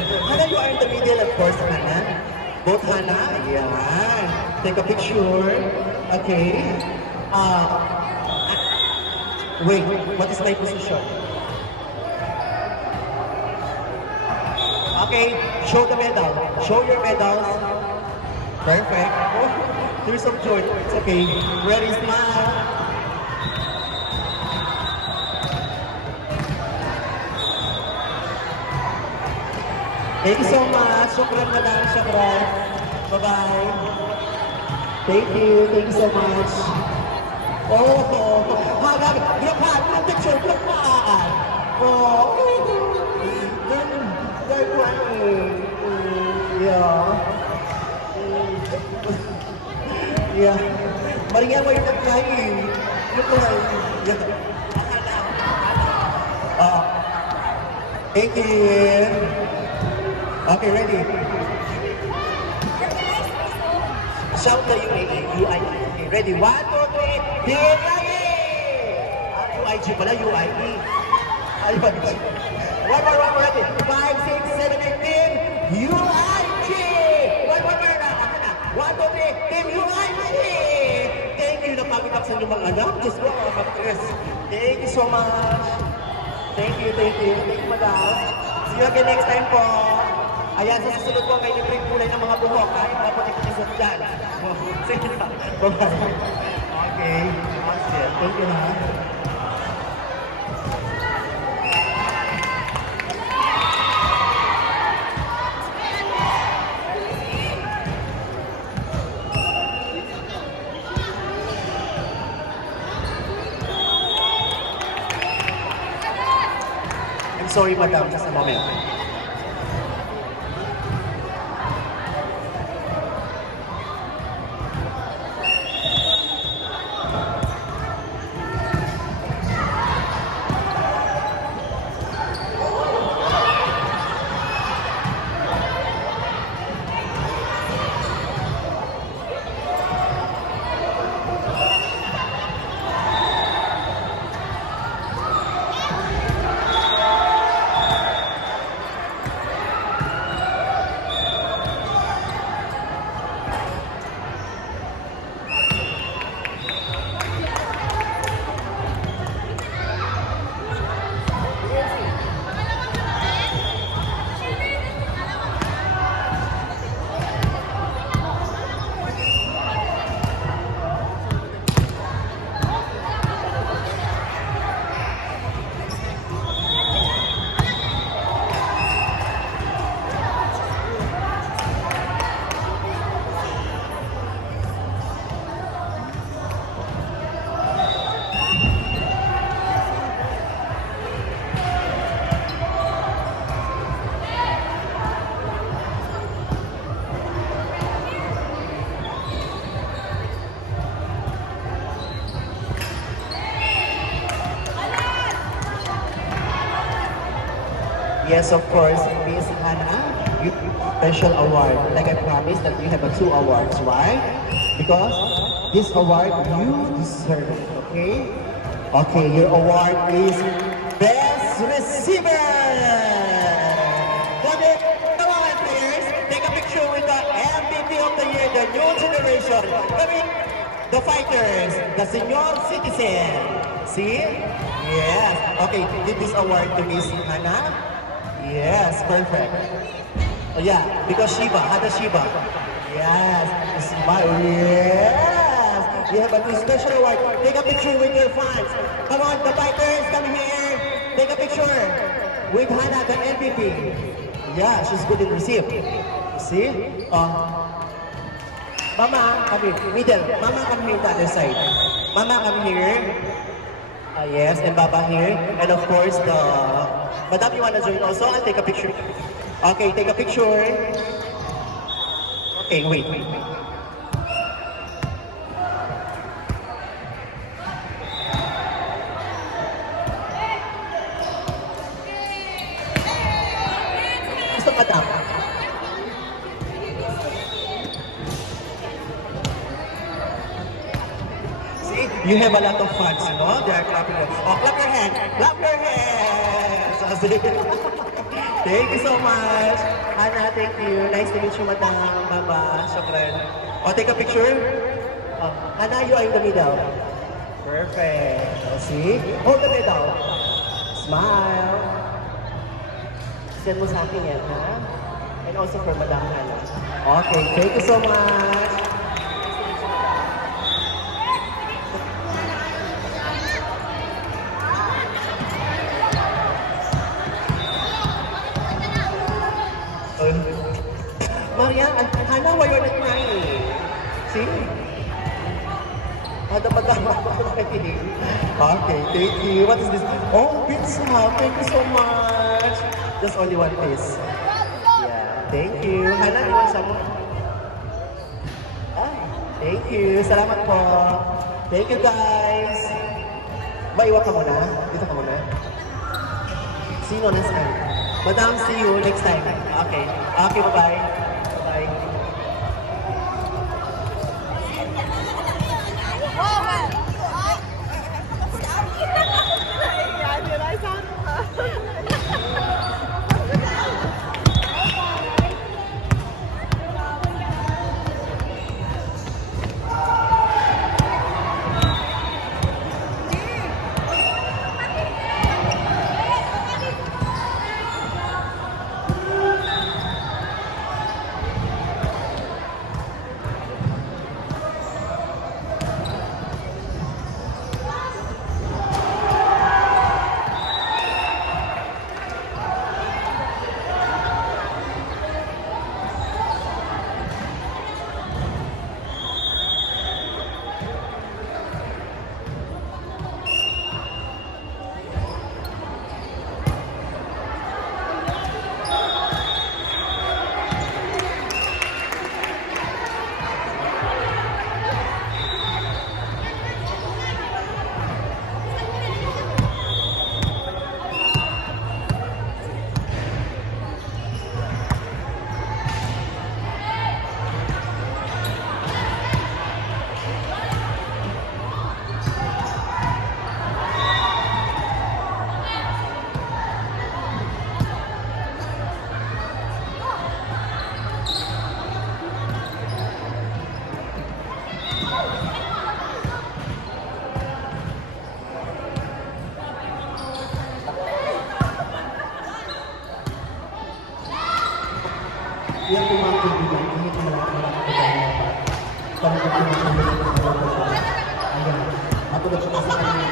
Hannah, you are in the middle, of course, Hannah. Both Hannah, yeah. Take a picture. Okay. Wait, what is my position? Okay, show the medal. Show your medals. Perfect. Oh, there's some joy. It's okay. Ready, smile. Thank you so much. Shukran, madam. Shukran. Bye-bye. Thank you so much. Oh, grabe ng picture, grabe. Oh, they're crying. Yeah. Yeah. Maria, why you're not crying? You're crying. Yeah. Thank you. Okay, ready? Shout the UAE. Okay, ready? 1, 2, 3. DLIE! UIG pala, UIE. Ayun. One more, ready? 5, 6, 7, 8, team UIG! One more na. 1, 2, 3, team UIG! Thank you. Napagitap sa inyong mga anak. Diyos ko, mga kapatid. Thank you so much. Thank you, madam. See you again next time po. Ayan, sa susunod po, may libreng kulay ng mga buhok. Ay, mga puti-puti dyan. Sige na. Bye-bye. Okay. Thank you, ha. I'm sorry, madam, just a moment. Yes, of course, Miss Hannah, you special award. Like I promised that you have 2 awards. Why? Because this award you deserve it, okay? Okay, your award is Best Receiver! Come on, players, take a picture with the MVP of the year, the new generation. Coming, the fighters, the senior citizen. See? Yes. Okay, give this award to Miss Hannah. Yes, perfect. Oh yeah, because Shiba, Hada Shiba. Yes, smile. Yes, you have a special award. Take a picture with your fans. Come on, the fighters, come here. Take a picture with Hana, the MVP. Yeah, she's good in receive. See? Mama, come here. Middle. Mama, come here to the other side. Mama, come here. Yes, and Baba here. And of course, the... Madam, you wanna join also? I'll take a picture. Okay, take a picture. Okay, wait. Gusto, madam? See, you have a lot of fans, you know? They are clapping. Oh, clap your hand. Clap your hands. Thank you so much. Hannah, thank you. Nice to meet you, Madam. Baba, Shukran. O, take a picture. Hannah, you are in the middle. Perfect. O, see? Hold the middle. Smile. Send mo sa akin yan, ha? And also for Madam Hannah. Okay, thank you so much. Maria, Hannah, why you're not crying? See? Madam. Okay, thank you. What is this? Oh, pizza. Thank you so much. Just only one piece. Yeah, thank you. Hannah, you want some? Ah, thank you. Salamat po. Thank you, guys. Maiwan ka muna. Dito ka muna. See you next time. Madam, see you next time. Okay. Okay, bye-bye. Bye. Yan po mga kaibigan, kahit malaki-malaki po tayo na pa. Parang kung pinagsasabi ko po siya. Ayan, matulog siya sa kanya.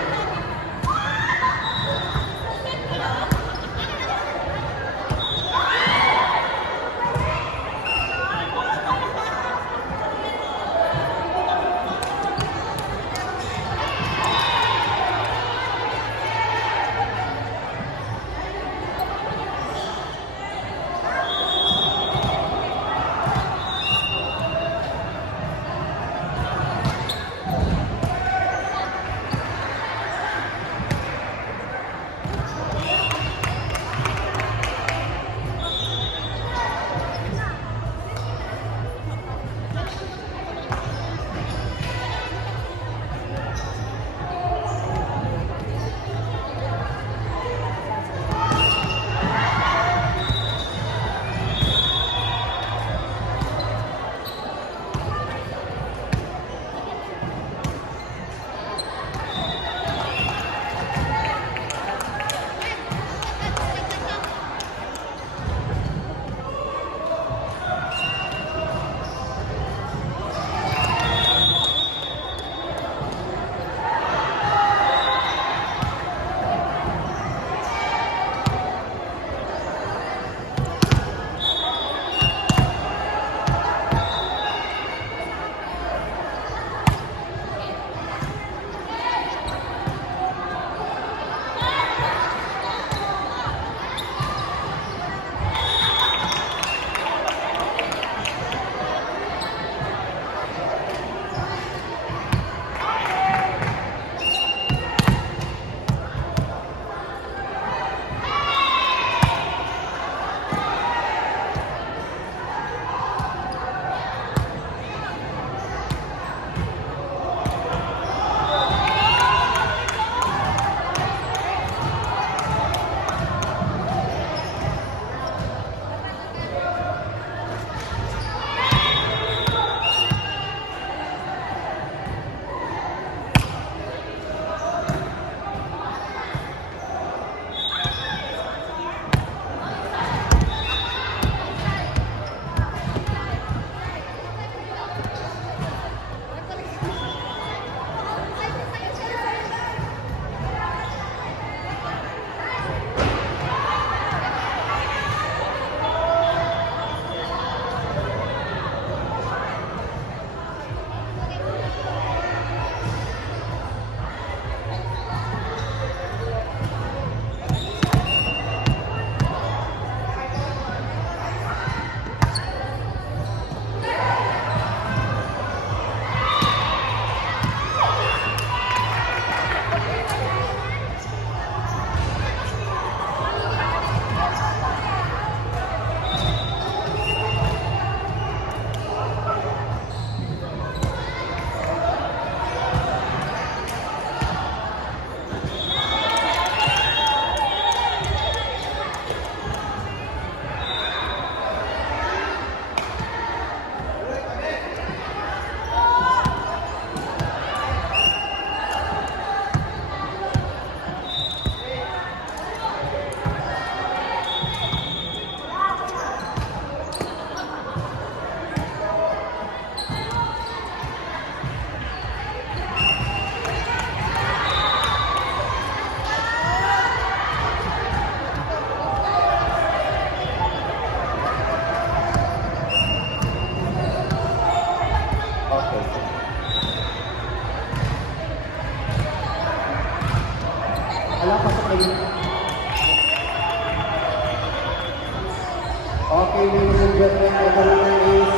different. Ito naman is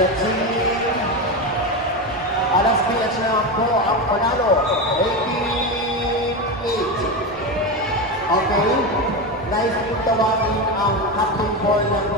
the team Alas PH na po ang panalo. 18-8. Okay? Nice po tawagin ang captain ball ng